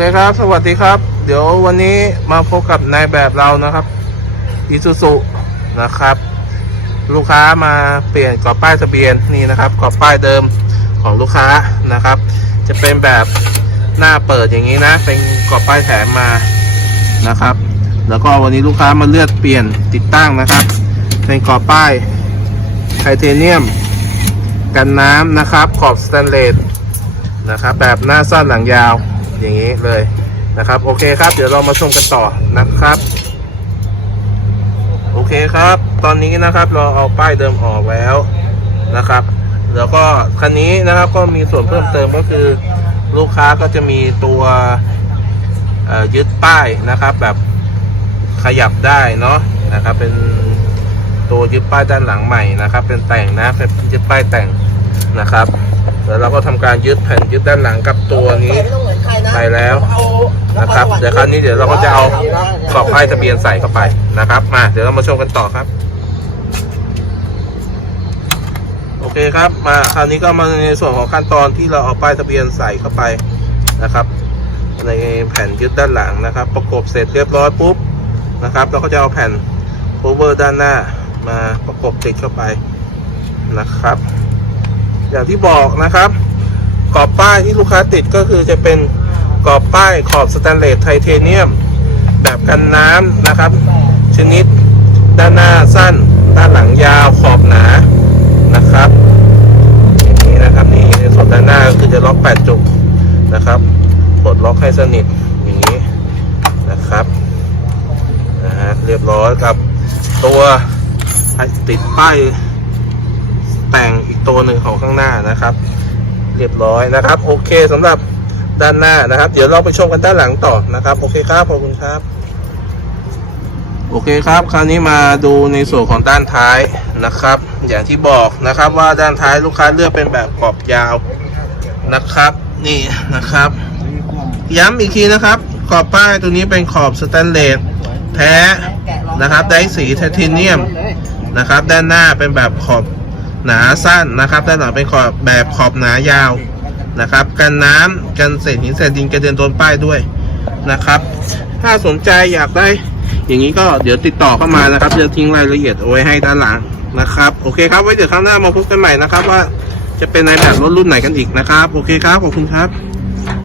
เคครับ สวัสดีครับ เดี๋ยววันนี้มาพบกับนายแบบเรานะครับอีซูซุนะครับ ลูกค้ามาเปลี่ยนกรอบป้ายทะเบียนนี่นะครับกรอบป้ายเดิมของลูกค้านะครับ จะเป็นแบบหน้าเปิดอย่างนี้นะ เป็นกรอบป้ายแถมมานะครับ แล้วก็วันนี้ลูกค้ามาเลือกเปลี่ยนติดตั้งนะครับ เป็นกรอบป้ายไทเทเนียม กันน้ำนะครับ ขอบสแตนเลสนะครับ แบบหน้าสั้นหลังยาว อย่างนี้เลยนะครับ โอเคครับ เดี๋ยวเรามาชมกันต่อนะครับ โอเคครับ ตอนนี้นะครับเราเอาป้ายเดิมออกแล้วนะครับ แล้วก็คันนี้นะครับก็มีส่วนเพิ่มเติมก็คือ ลูกค้าก็จะมีตัวยึดป้ายนะครับ แบบขยับได้เนาะนะครับ เป็นตัวยึดป้ายด้านหลังใหม่นะครับ เป็นแต่งนะเป็นยึดป้ายแต่งนะครับแล้วเราก็ทำการยึดแผ่นยึดด้านหลังกับตัวนี้ ไปแล้วนะครับ เดี๋ยวคราวนี้เดี๋ยวเราก็จะเอากรอบป้ายทะเบียนใส่เข้าไปนะครับ มา เดี๋ยวเรามาชมกันต่อครับ โอเคครับ มาคราวนี้ก็มาในส่วนของขั้นตอนที่เราเอาป้ายทะเบียนใส่เข้าไปนะครับ ในแผ่นยึดด้านหลังนะครับ ประกบเสร็จเรียบร้อยปุ๊บนะครับ เราก็จะเอาแผ่นโคเวอร์ด้านหน้ามาประกบติดเข้าไปนะครับ อย่างที่บอกนะครับกรอบป้ายที่ลูกค้าติดก็คือจะเป็น กรอบป้ายขอบสแตนเลสไทเทเนียม แบบกันน้ำนะครับ ชนิดด้านหน้าสั้น ด้านหลังยาวขอบหนานะครับอย่างนี้นะครับนี่ในส่วนด้านหน้าก็คือจะล็อกแปดจุกนะครับปลดล็อกให้สนิทอย่างนี้นะครับนะฮะเรียบร้อยกับตัวติดป้ายแต่งอีกตัวหนึ่งของข้างหน้านะครับ เรียบร้อยนะครับ โอเคสำหรับ ด้านหน้านะครับ เดี๋ยวเราไปชมกันด้านหลังต่อนะครับ โอเคครับขอบคุณครับ โอเคครับ คราวนี้มาดูในส่วนของด้านท้ายนะครับ อย่างที่บอกนะครับว่าด้านท้ายลูกค้าเลือกเป็นแบบขอบยาวนะครับ นี่นะครับ ย้ำอีกทีนะครับ ขอบป้ายตัวนี้เป็นขอบสแตนเลสแท้นะครับ ได้สีไทเทเนียมนะครับ ด้านหน้าเป็นแบบขอบหนาสั้นนะครับ ด้านหลังเป็นขอบแบบขอบหนายาว นะครับ กันน้ำกันเศษหินเศษดินกระเด็นโดนป้ายด้วยนะครับ ถ้าสนใจอยากได้ อย่างนี้ก็เดี๋ยวติดต่อเข้ามานะครับจะทิ้งรายละเอียดเอาไว้ให้ด้านหลังนะครับ โอเคครับไว้เดี๋ยวครั้งหน้ามาพบกันใหม่นะครับว่าจะเป็นในแบบรถรุ่นไหนกันอีกนะครับ โอเคครับ ขอบคุณครับ